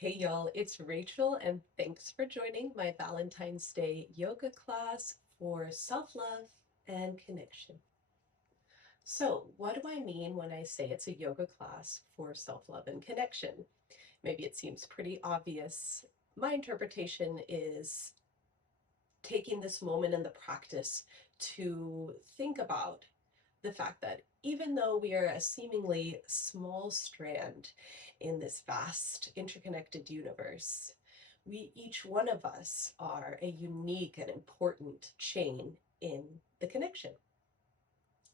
Hey y'all, it's Rachel, and thanks for joining my Valentine's Day yoga class for self-love and connection. So, what do I mean when I say it's a yoga class for self-love and connection? Maybe it seems pretty obvious. My interpretation is taking this moment in the practice to think about the fact that even though we are a seemingly small strand in this vast interconnected universe, we each one of us are a unique and important chain in the connection.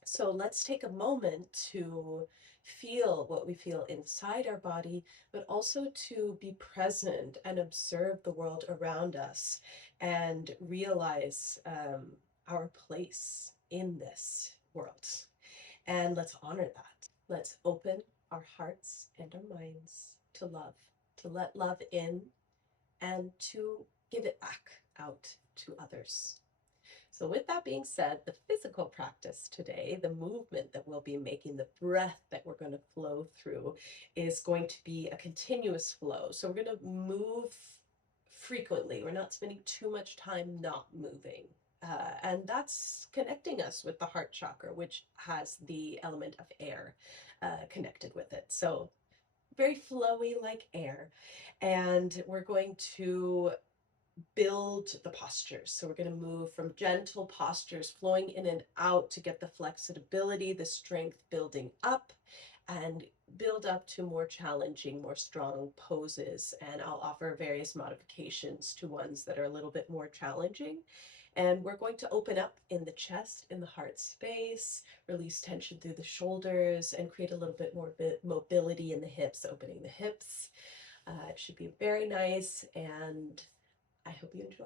So let's take a moment to feel what we feel inside our body, but also to be present and observe the world around us and realize our place in this world. And let's honor that. Let's open our hearts and our minds to love, to let love in and to give it back out to others. So, with that being said, the physical practice today, the movement that we'll be making, the breath that we're going to flow through, is going to be a continuous flow. So, we're going to move frequently. We're not spending too much time not moving. And that's connecting us with the heart chakra, which has the element of air connected with it. So, very flowy like air. And we're going to build the postures. So we're going to move from gentle postures, flowing in and out to get the flexibility, the strength building up, and build up to more challenging, more strong poses. And I'll offer various modifications to ones that are a little bit more challenging. And we're going to open up in the chest, in the heart space, release tension through the shoulders, and create a little bit more mobility in the hips, opening the hips. It should be very nice, and I hope you enjoy.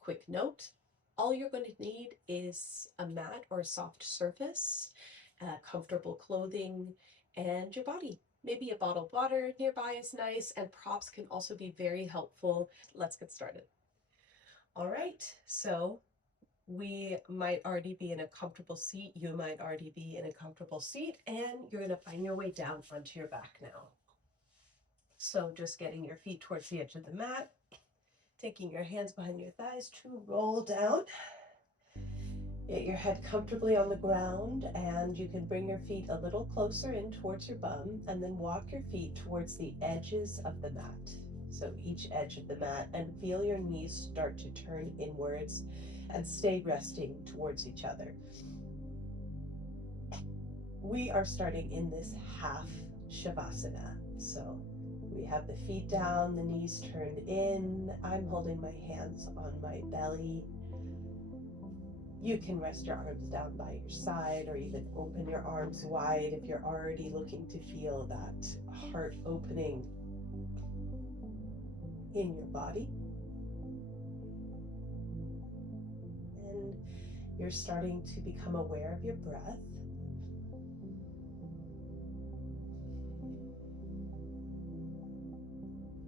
Quick note, all you're going to need is a mat or a soft surface, comfortable clothing, and your body. Maybe a bottle of water nearby is nice, and props can also be very helpful. Let's get started. All right, so we might already be in a comfortable seat. You might already be in a comfortable seat, and you're going to find your way down onto your back now. So just getting your feet towards the edge of the mat, taking your hands behind your thighs to roll down. Get your head comfortably on the ground, and you can bring your feet a little closer in towards your bum, and then walk your feet towards the edges of the mat. So each edge of the mat, and feel your knees start to turn inwards and stay resting towards each other. We are starting in this half Shavasana. So we have the feet down, the knees turned in. I'm holding my hands on my belly. You can rest your arms down by your side or even open your arms wide if you're already looking to feel that heart opening in your body. And you're starting to become aware of your breath.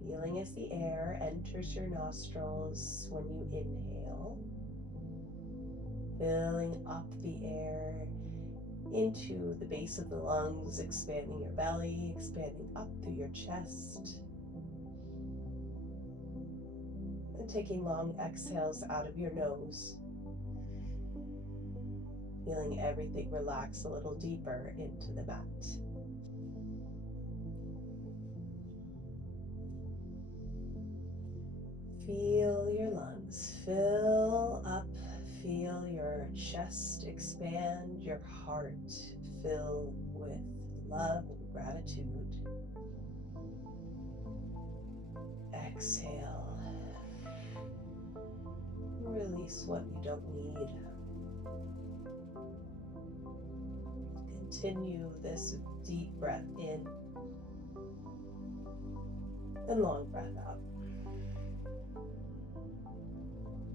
Feeling as the air enters your nostrils when you inhale. Filling up the air into the base of the lungs, expanding your belly, expanding up through your chest. And taking long exhales out of your nose. Feeling everything relax a little deeper into the mat. Feel your lungs fill up. Feel your chest expand, your heart fill with love and gratitude. Exhale. Release what you don't need. Continue this deep breath in and long breath out.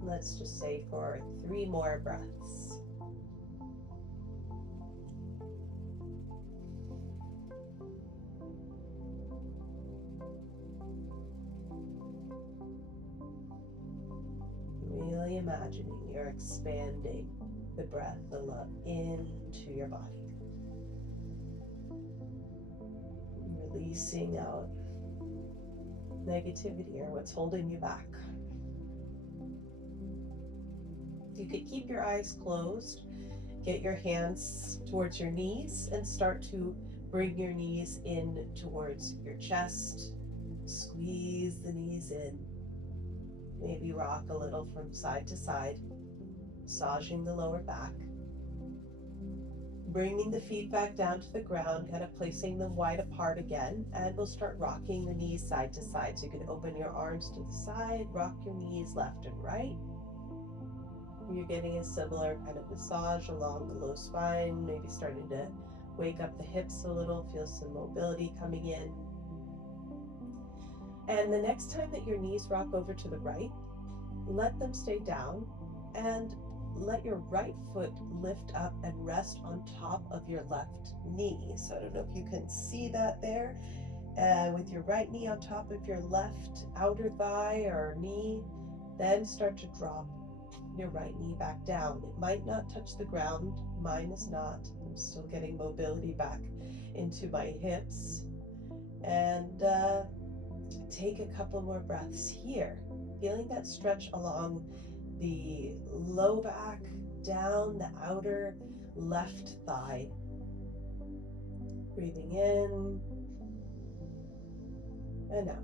Let's just say for 3 more breaths. Really imagining you're expanding the breath, the love into your body. Releasing out negativity or what's holding you back. You could keep your eyes closed, get your hands towards your knees, and start to bring your knees in towards your chest. Squeeze the knees in. Maybe rock a little from side to side, massaging the lower back. Bringing the feet back down to the ground, kind of placing them wide apart again, and we'll start rocking the knees side to side. So you can open your arms to the side, rock your knees left and right. You're getting a similar kind of massage along the low spine, maybe starting to wake up the hips a little, feel some mobility coming in. And the next time that your knees rock over to the right, let them stay down and let your right foot lift up and rest on top of your left knee. So I don't know if you can see that there. With your right knee on top of your left outer thigh or knee, then start to drop your right knee back down. It might not touch the ground. Mine is not. I'm still getting mobility back into my hips. And take a couple more breaths here, feeling that stretch along the low back, down the outer left thigh. Breathing in and out.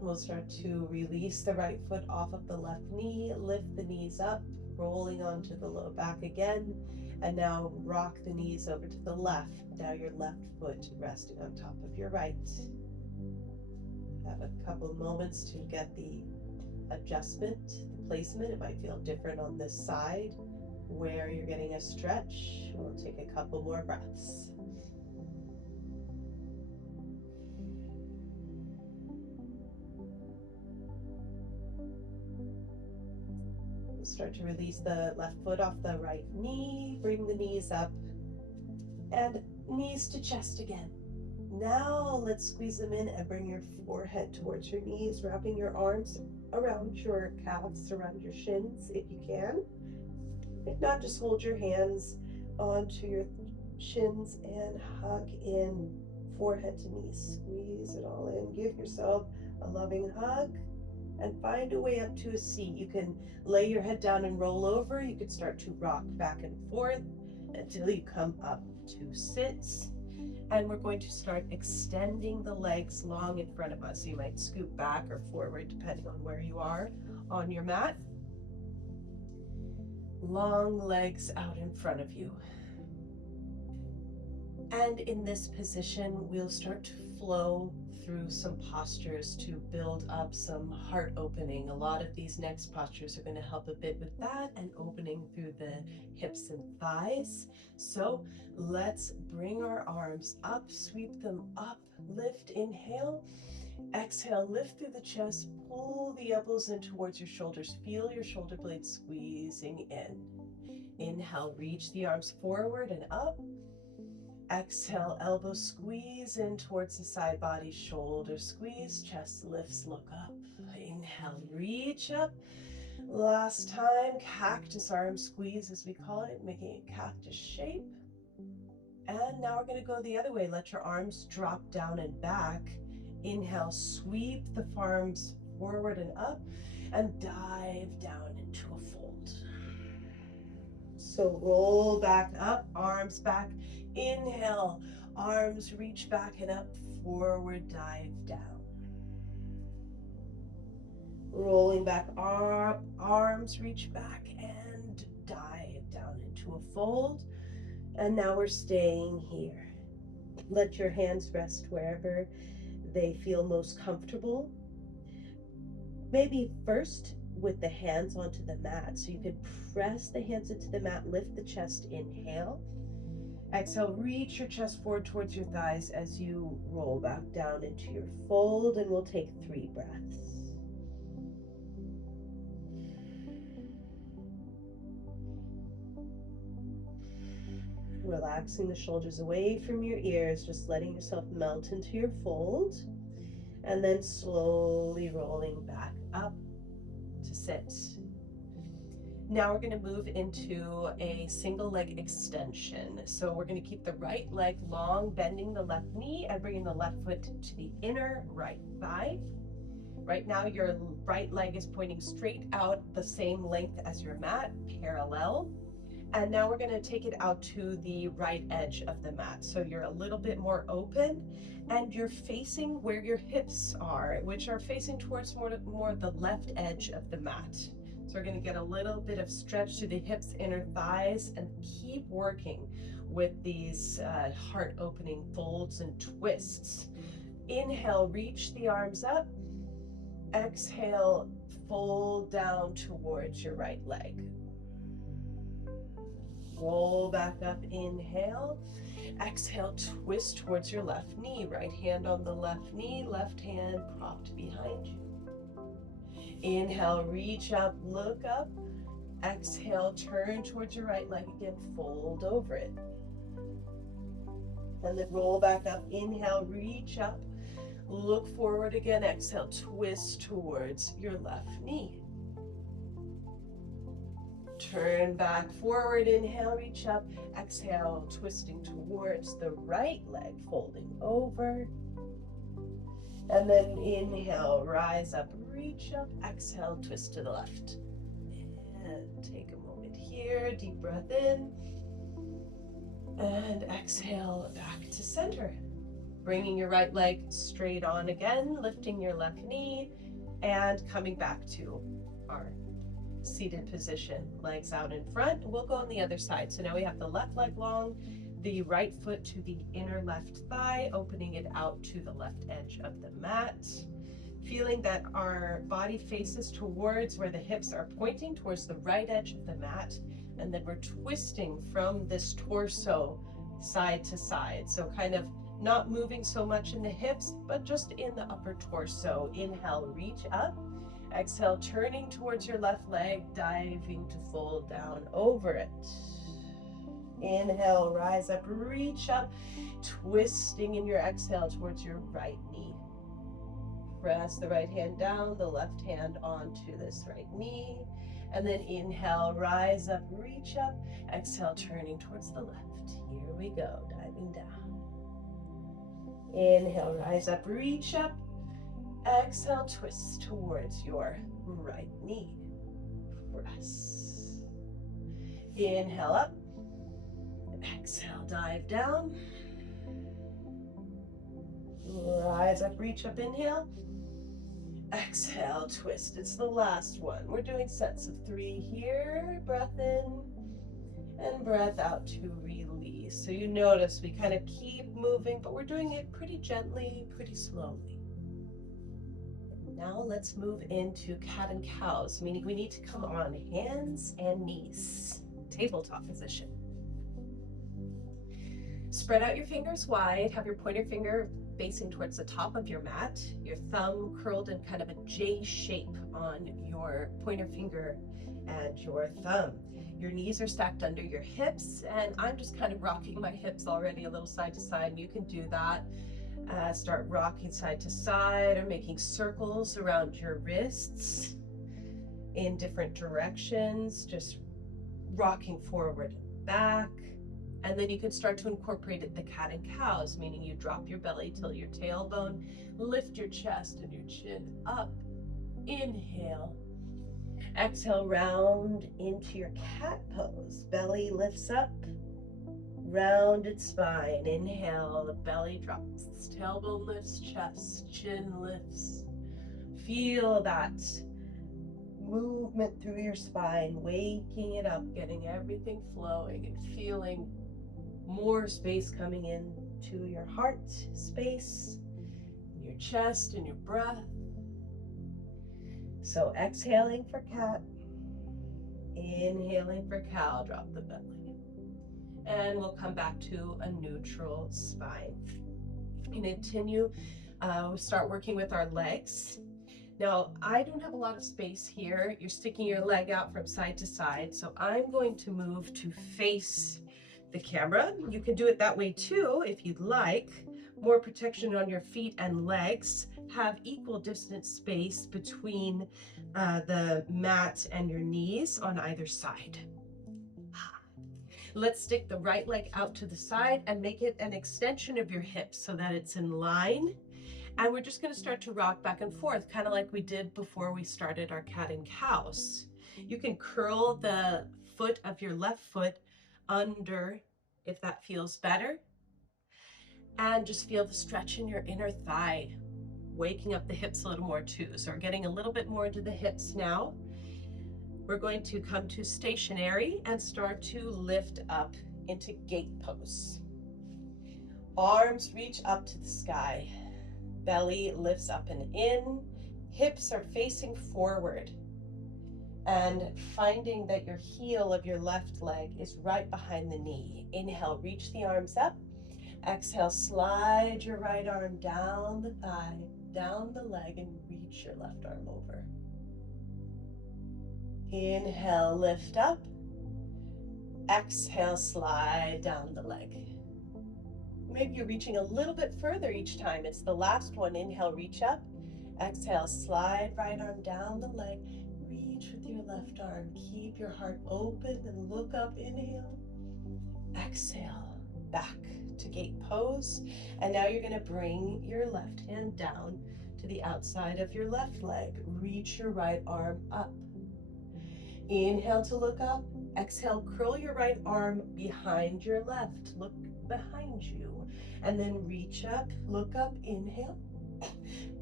We'll start to release the right foot off of the left knee, lift the knees up, rolling onto the low back again, and now rock the knees over to the left. Now your left foot resting on top of your right. Have a couple of moments to get the adjustment, the placement. It might feel different on this side where you're getting a stretch. We'll take a couple more breaths. We'll start to release the left foot off the right knee, bring the knees up, and knees to chest again. Now let's squeeze them in and bring your forehead towards your knees, wrapping your arms around your calves, around your shins if you can. If not, just hold your hands onto your shins and hug in, forehead to knees. Squeeze it all in. Give yourself a loving hug and find a way up to a seat. You can lay your head down and roll over. You could start to rock back and forth until you come up to sit. And we're going to start extending the legs long in front of us. You might scoot back or forward depending on where you are on your mat. Long legs out in front of you. And in this position, we'll start to flow through some postures to build up some heart opening. A lot of these next postures are going to help a bit with that and opening through the hips and thighs. So let's bring our arms up, sweep them up, lift, inhale, exhale, lift through the chest, pull the elbows in towards your shoulders, feel your shoulder blades squeezing in. Inhale, reach the arms forward and up. Exhale, elbows squeeze in towards the side body, shoulder squeeze, chest lifts, look up. Inhale, reach up. Last time, cactus arm squeeze as we call it, making a cactus shape. And now we're going to go the other way. Let your arms drop down and back. Inhale, sweep the arms forward and up and dive down into a fold. So roll back up, arms back. Inhale, arms reach back and up, forward dive down. Rolling back up, arms reach back and dive down into a fold. And now we're staying here. Let your hands rest wherever they feel most comfortable. Maybe first with the hands onto the mat. So you can press the hands into the mat, lift the chest, inhale. Exhale, reach your chest forward towards your thighs as you roll back down into your fold, and we'll take 3 breaths. Relaxing the shoulders away from your ears, just letting yourself melt into your fold, and then slowly rolling back up to sit. Now we're going to move into a single leg extension. So we're going to keep the right leg long, bending the left knee and bringing the left foot to the inner right thigh. Right now your right leg is pointing straight out the same length as your mat, parallel. And now we're going to take it out to the right edge of the mat. So you're a little bit more open and you're facing where your hips are, which are facing towards more the left edge of the mat. So we're going to get a little bit of stretch to the hips, inner thighs, and keep working with these heart opening folds and twists. Inhale, reach the arms up. Exhale, fold down towards your right leg. Roll back up, inhale. Exhale, twist towards your left knee. Right hand on the left knee, left hand propped behind you. Inhale, reach up, look up. Exhale, turn towards your right leg again, fold over it. And then roll back up, inhale, reach up. Look forward again, exhale, twist towards your left knee. Turn back forward, inhale, reach up. Exhale, twisting towards the right leg, folding over. And then inhale, rise up, reach up. Exhale, twist to the left. And take a moment here, deep breath in. And exhale, back to center. Bringing your right leg straight on again, lifting your left knee, and coming back to our seated position, legs out in front. We'll go on the other side. So now we have the left leg long, the right foot to the inner left thigh, opening it out to the left edge of the mat. Feeling that our body faces towards where the hips are pointing towards the right edge of the mat. And then we're twisting from this torso side to side. So kind of not moving so much in the hips, but just in the upper torso. Inhale, reach up. Exhale, turning towards your left leg, diving to fold down over it. Inhale, rise up, reach up, twisting in your exhale towards your right knee. Press the right hand down, the left hand onto this right knee. And then inhale, rise up, reach up. Exhale, turning towards the left. Here we go, diving down. Inhale, rise up, reach up. Exhale, twist towards your right knee. Press. Inhale up. Exhale, dive down. Rise up, reach up, inhale. Exhale, twist. It's the last one. We're doing sets of 3 here. Breath in and breath out to release. So you notice we kind of keep moving, but we're doing it pretty gently, pretty slowly. Now let's move into cat and cows, meaning we need to come on hands and knees. Tabletop position. Spread out your fingers wide, have your pointer finger facing towards the top of your mat, your thumb curled in kind of a J shape on your pointer finger and your thumb. Your knees are stacked under your hips, and I'm just kind of rocking my hips already a little side to side, and you can do that. Start rocking side to side or making circles around your wrists in different directions, just rocking forward and back. And then you can start to incorporate the cat and cows, meaning you drop your belly till your tailbone, lift your chest and your chin up. Inhale. Exhale, round into your cat pose. Belly lifts up, rounded spine. Inhale, the belly drops, tailbone lifts, chest, chin lifts. Feel that movement through your spine, waking it up, getting everything flowing and feeling more space coming in to your heart space, your chest and your breath. So exhaling for cat, inhaling for cow, drop the belly. And we'll come back to a neutral spine. And continue, start working with our legs. Now, I don't have a lot of space here. You're sticking your leg out from side to side. So I'm going to move to face the camera. You can do it that way too, if you'd like. More protection on your feet and legs. have equal distance space between the mat and your knees on either side. Let's stick the right leg out to the side and make it an extension of your hips so that it's in line. And we're just going to start to rock back and forth, kind of like we did before we started our cat and cows. You can curl the foot of your left foot under if that feels better. And just feel the stretch in your inner thigh, waking up the hips a little more too. So we're getting a little bit more into the hips now. We're going to come to stationary and start to lift up into gate pose. Arms reach up to the sky. Belly lifts up and in. Hips are facing forward. And finding that your heel of your left leg is right behind the knee. Inhale, reach the arms up. Exhale, slide your right arm down the thigh, down the leg, and reach your left arm over. Inhale, lift up. Exhale, slide down the leg. Maybe you're reaching a little bit further each time. It's the last one. Inhale, reach up. Exhale, slide right arm down the leg. Reach with your left arm. Keep your heart open and look up. Inhale. Exhale, back to gate pose. And now you're going to bring your left hand down to the outside of your left leg. Reach your right arm up. Inhale to look up. Exhale, curl your right arm behind your left. Look behind you. And then reach up, look up, inhale.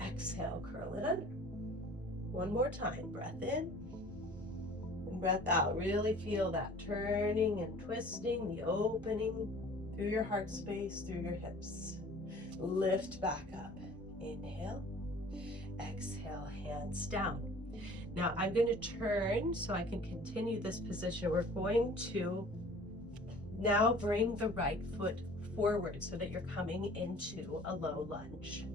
Exhale, curl it under. One more time. Breath in and breath out. Really feel that turning and twisting, the opening through your heart space, through your hips. Lift back up. Inhale. Exhale, hands down. Now I'm going to turn so I can continue this position. We're going to now bring the right foot forward so that you're coming into a low lunge.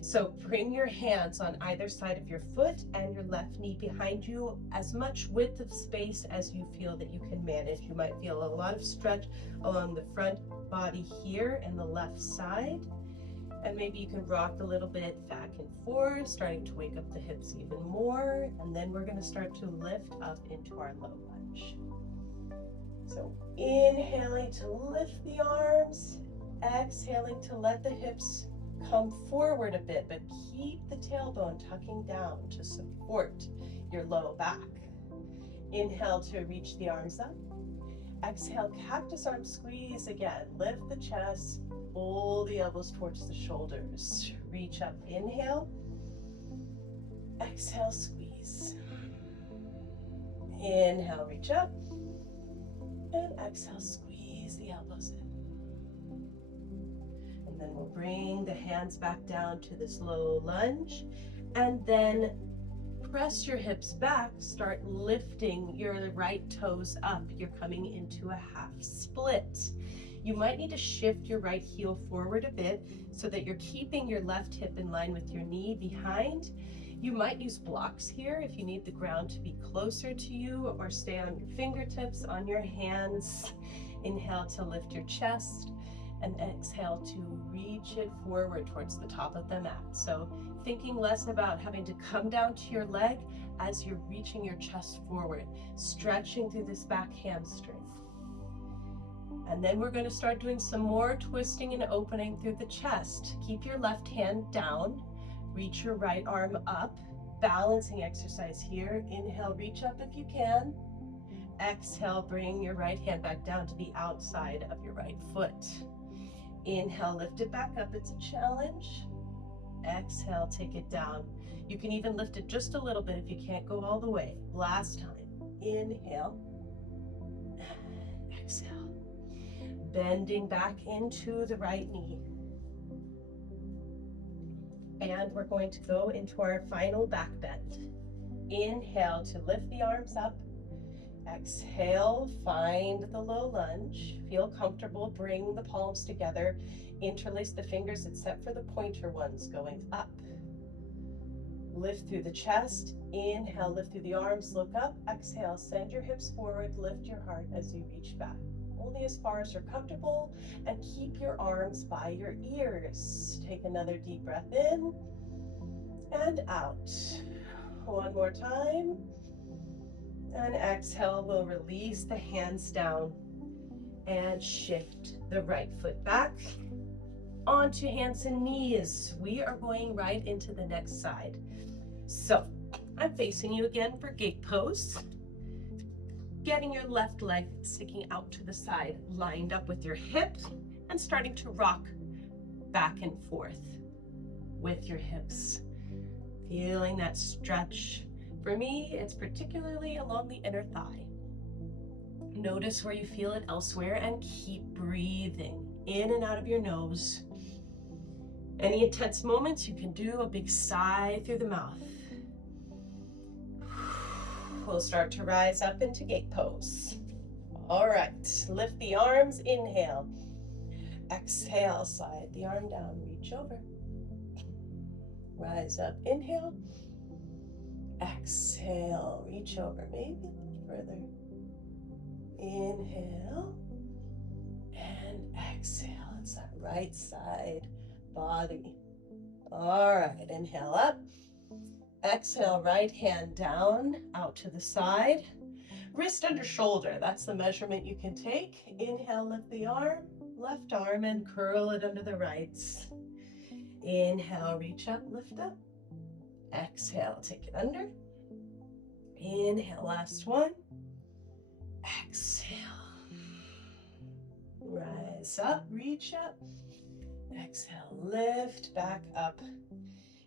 So bring your hands on either side of your foot and your left knee behind you, as much width of space as you feel that you can manage. You might feel a lot of stretch along the front body here and the left side. And maybe you can rock a little bit back and forth, starting to wake up the hips even more. And then we're going to start to lift up into our low lunge. So inhaling to lift the arms, exhaling to let the hips come forward a bit, but keep the tailbone tucking down to support your low back. Inhale to reach the arms up. Exhale, cactus arm squeeze again. Lift the chest, pull the elbows towards the shoulders. Reach up, inhale. Exhale, squeeze. Inhale, reach up. And exhale, squeeze the elbows in. And then we'll bring the hands back down to this low lunge. And then press your hips back, start lifting your right toes up. You're coming into a half split. You might need to shift your right heel forward a bit so that you're keeping your left hip in line with your knee behind. You might use blocks here if you need the ground to be closer to you, or stay on your fingertips, on your hands. Inhale to lift your chest and exhale to reach it forward towards the top of the mat. So thinking less about having to come down to your leg as you're reaching your chest forward, stretching through this back hamstring. And then we're going to start doing some more twisting and opening through the chest. Keep your left hand down, reach your right arm up, balancing exercise here. Inhale, reach up if you can. Exhale, bring your right hand back down to the outside of your right foot. Inhale, lift it back up, it's a challenge. Exhale, take it down. You can even lift it just a little bit if you can't go all the way. Last time. Inhale. Exhale. Bending back into the right knee. And we're going to go into our final back bend. Inhale to lift the arms up. Exhale, find the low lunge. Feel comfortable, bring the palms together. Interlace the fingers except for the pointer ones going up. Lift through the chest. Inhale, lift through the arms, look up. Exhale, send your hips forward, lift your heart as you reach back. only as far as you're comfortable, and keep your arms by your ears. Take another deep breath in and out. One more time. And exhale, we'll release the hands down and shift the right foot back onto hands and knees. We are going right into the next side. So I'm facing you again for gate pose. Getting your left leg sticking out to the side, lined up with your hip, and starting to rock back and forth with your hips. Feeling that stretch. For me, it's particularly along the inner thigh. Notice where you feel it elsewhere and keep breathing in and out of your nose. Any intense moments, you can do a big sigh through the mouth. We'll start to rise up into gate pose. All right, lift the arms, inhale. Exhale, slide the arm down, reach over. Rise up, inhale. Exhale, reach over, maybe a little further. Inhale and exhale. It's that right side body. All right, inhale up. Exhale, right hand down, out to the side. Wrist under shoulder, that's the measurement you can take. Inhale, lift the arm, left arm, and curl it under the right. Inhale, reach up, lift up. Exhale, take it under. Inhale, last one. Exhale. Rise up, reach up. Exhale, lift back up.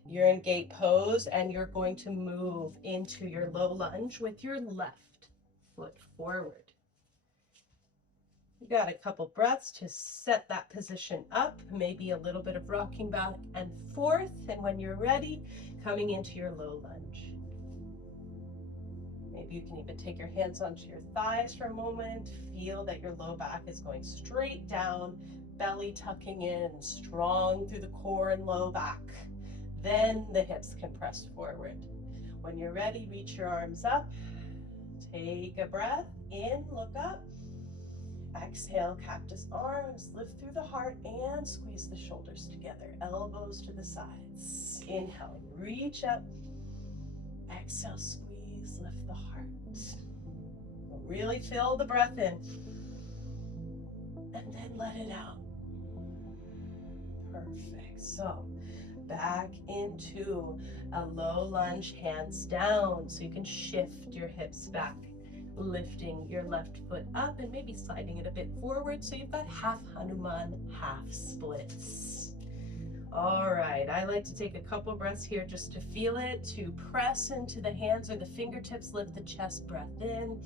You're in gate pose and you're going to move into your low lunge with your left foot forward. You got a couple breaths to set that position up, maybe a little bit of rocking back and forth, and when you're ready, coming into your low lunge. Maybe you can even take your hands onto your thighs for a moment. Feel that your low back is going straight down, belly tucking in, strong through the core and low back. Then the hips can press forward. When you're ready, reach your arms up. Take a breath in, look up. Exhale, cactus arms, lift through the heart and squeeze the shoulders together, elbows to the sides. Inhale, reach up. Exhale, squeeze, lift the heart. Really feel the breath in. And then let it out. Perfect. So, back into a low lunge, hands down, so you can shift your hips back, lifting your left foot up and maybe sliding it a bit forward, so you've got half Hanuman, half splits. All right, I like to take a couple breaths here just to feel it, to press into the hands or the fingertips, lift the chest, breath in,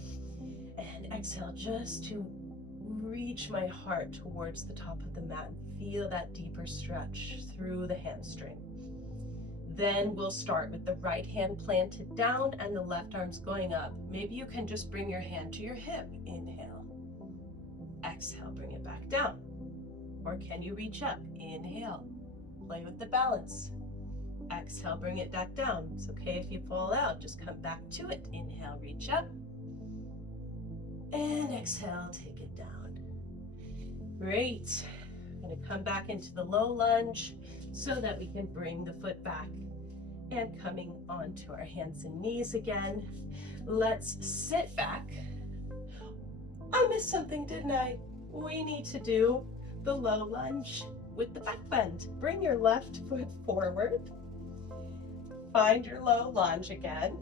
and exhale just to reach my heart towards the top of the mat. Feel that deeper stretch through the hamstring. Then we'll start with the right hand planted down and the left arm's going up. Maybe you can just bring your hand to your hip. Inhale. Exhale, bring it back down. Or can you reach up? Inhale. Play with the balance. Exhale, bring it back down. It's okay if you fall out, just come back to it. Inhale, reach up. And exhale, take it down. Great. I'm going to come back into the low lunge so that we can bring the foot back and coming onto our hands and knees again. Let's sit back. I missed something, didn't I? We need to do the low lunge with the back bend. Bring your left foot forward. Find your low lunge again.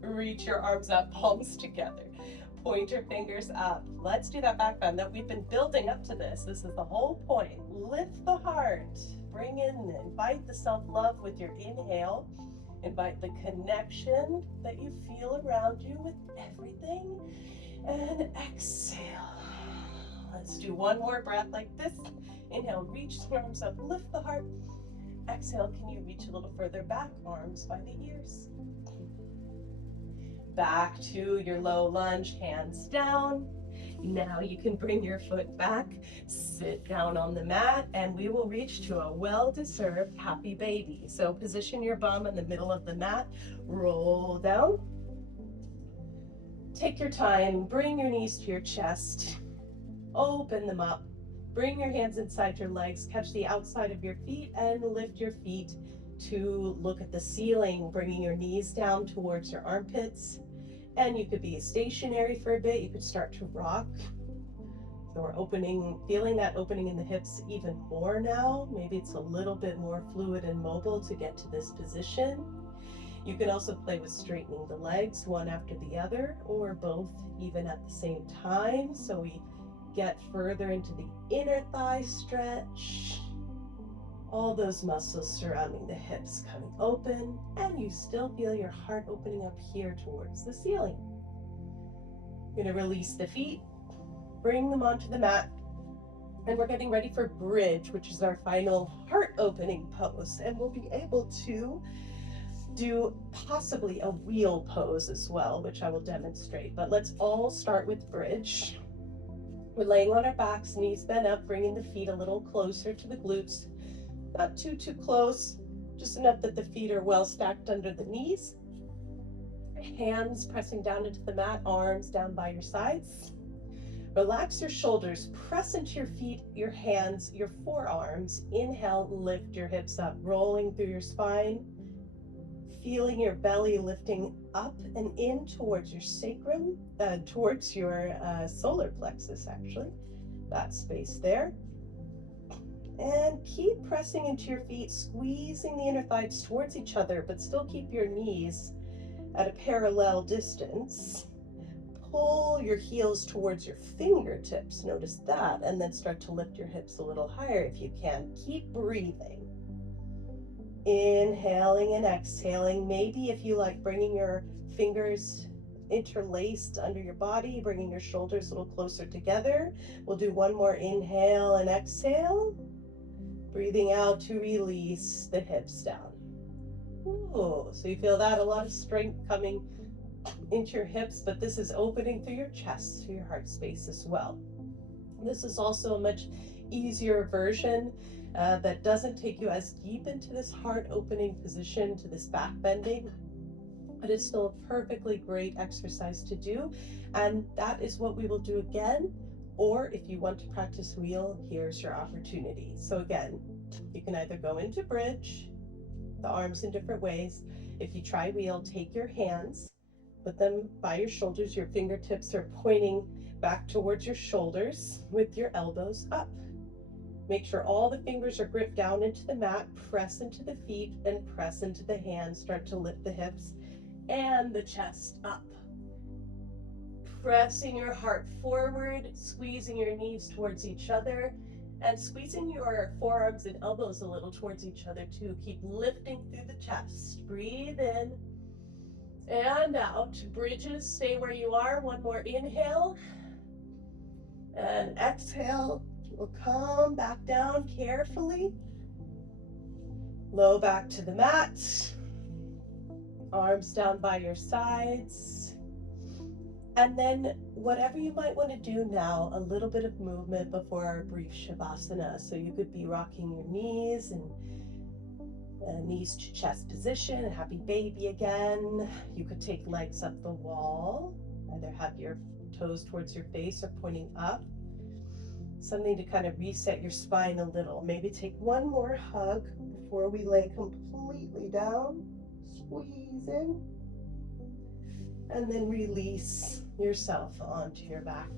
Reach your arms up, palms together. Point your fingers up. Let's do that back bend that we've been building up to this. This is the whole point. Lift the heart. Bring in, invite the self-love with your inhale. Invite the connection that you feel around you with everything. And exhale. Let's do one more breath like this. Inhale, reach the arms up, lift the heart. Exhale, can you reach a little further back, arms by the ears. Back to your low lunge, hands down. Now you can bring your foot back, sit down on the mat, and we will reach to a well-deserved happy baby. So position your bum in the middle of the mat, roll down. Take your time, bring your knees to your chest. Open them up. Bring your hands inside your legs, catch the outside of your feet, and lift your feet to look at the ceiling, bringing your knees down towards your armpits. And you could be stationary for a bit. You could start to rock. So we're opening, feeling that opening in the hips even more now. Maybe it's a little bit more fluid and mobile to get to this position. You can also play with straightening the legs one after the other, or both even at the same time. So we get further into the inner thigh stretch. All those muscles surrounding the hips coming open, and you still feel your heart opening up here towards the ceiling. You're going to release the feet, bring them onto the mat, and we're getting ready for bridge, which is our final heart opening pose. And we'll be able to do possibly a wheel pose as well, which I will demonstrate. But let's all start with bridge. We're laying on our backs, knees bent up, bringing the feet a little closer to the glutes. Not too close, just enough that the feet are well stacked under the knees. Hands pressing down into the mat, arms down by your sides. Relax your shoulders, press into your feet, your hands, your forearms. Inhale, lift your hips up, rolling through your spine. Feeling your belly lifting up and in towards your sacrum, towards your solar plexus, actually, that space there. And keep pressing into your feet, squeezing the inner thighs towards each other, but still keep your knees at a parallel distance. Pull your heels towards your fingertips, notice that, and then start to lift your hips a little higher if you can. Keep breathing. Inhaling and exhaling. Maybe if you like, bringing your fingers interlaced under your body, bringing your shoulders a little closer together. We'll do one more inhale and exhale. Breathing out to release the hips down. Ooh, so you feel that, a lot of strength coming into your hips, but this is opening through your chest, through your heart space as well. This is also a much easier version that doesn't take you as deep into this heart opening position, to this back bending, but it's still a perfectly great exercise to do. And that is what we will do again. Or if you want to practice wheel, here's your opportunity. So again, you can either go into bridge, the arms in different ways. If you try wheel, take your hands, put them by your shoulders. Your fingertips are pointing back towards your shoulders with your elbows up. Make sure all the fingers are gripped down into the mat, press into the feet and press into the hands. Start to lift the hips and the chest up. Pressing your heart forward, squeezing your knees towards each other, and squeezing your forearms and elbows a little towards each other too. Keep lifting through the chest. Breathe in and out. Bridges, stay where you are. One more inhale. And exhale. We'll come back down carefully. Low back to the mat. Arms down by your sides. And then whatever you might want to do now, a little bit of movement before our brief Shavasana. So you could be rocking your knees and knees to chest position, a happy baby again. You could take legs up the wall, either have your toes towards your face or pointing up. Something to kind of reset your spine a little. Maybe take one more hug before we lay completely down. Squeeze in. And then release yourself onto your back.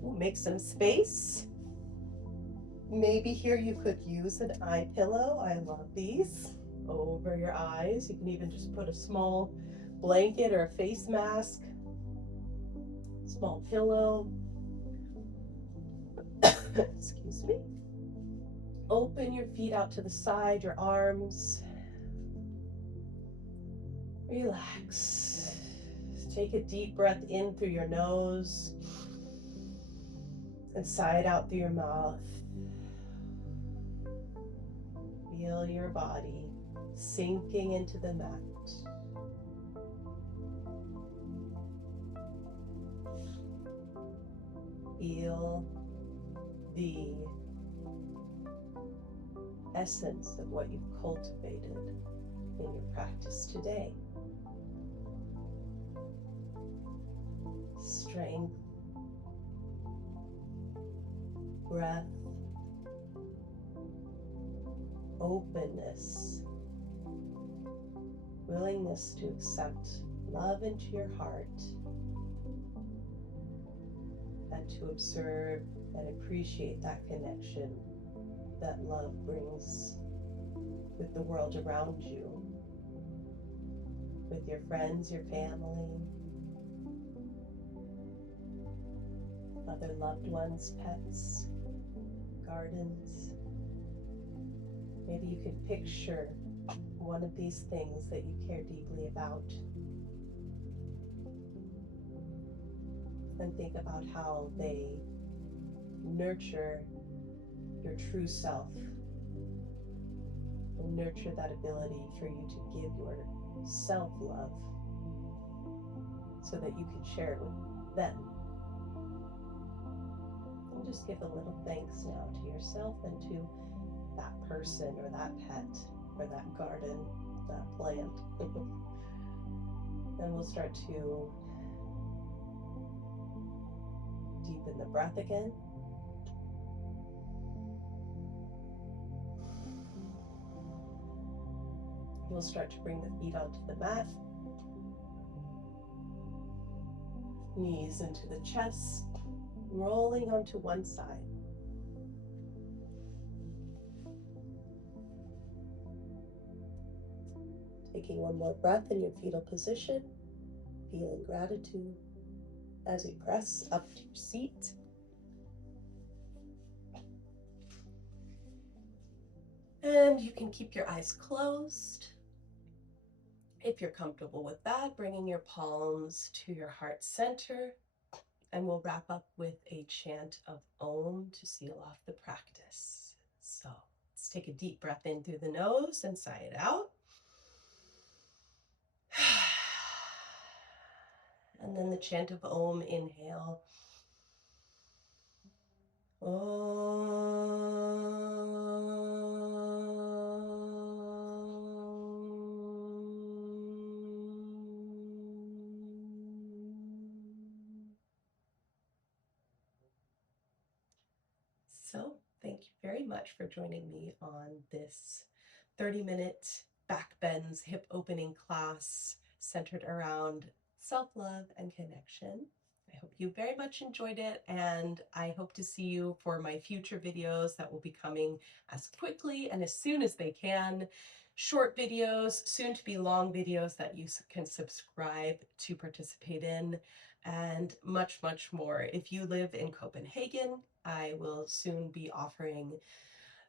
We'll make some space. Maybe here you could use an eye pillow. I love these. Over your eyes. You can even just put a small blanket or a face mask. Small pillow. Excuse me. Open your feet out to the side, your arms. Relax. Take a deep breath in through your nose and sigh it out through your mouth. Feel your body sinking into the mat. Feel the essence of what you've cultivated in your practice today. Strength, breath, openness, willingness to accept love into your heart and to observe and appreciate that connection that love brings with the world around you, with your friends, your family, other loved ones, pets, gardens. Maybe you could picture one of these things that you care deeply about and think about how they nurture your true self and nurture that ability for you to give your self-love so that you can share it with them. And just give a little thanks now to yourself and to that person or that pet or that garden, that plant. Then we'll start to deepen the breath again. We'll start to bring the feet onto the mat. Knees into the chest, rolling onto one side. Taking one more breath in your fetal position, feeling gratitude as we press up to your seat. And you can keep your eyes closed. If you're comfortable with that, bringing your palms to your heart center, and we'll wrap up with a chant of Om to seal off the practice. So let's take a deep breath in through the nose and sigh it out. And then the chant of Om, inhale. So thank you very much for joining me on this 30-minute Backbends hip opening class centered around self-love and connection. I hope you very much enjoyed it, and I hope to see you for my future videos that will be coming as quickly and as soon as they can. Short videos, soon to be long videos that you can subscribe to participate in, and much, much more. If you live in Copenhagen, I will soon be offering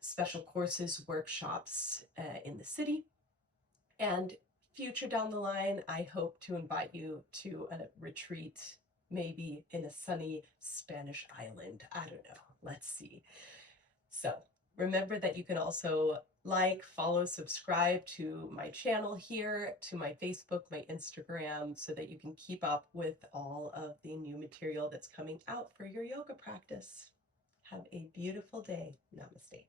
special courses, workshops in the city. And future down the line, I hope to invite you to a retreat, maybe in a sunny Spanish island. I don't know. Let's see. So remember that you can also like, follow, subscribe to my channel here, to my Facebook, my Instagram, so that you can keep up with all of the new material that's coming out for your yoga practice. Have a beautiful day. Namaste.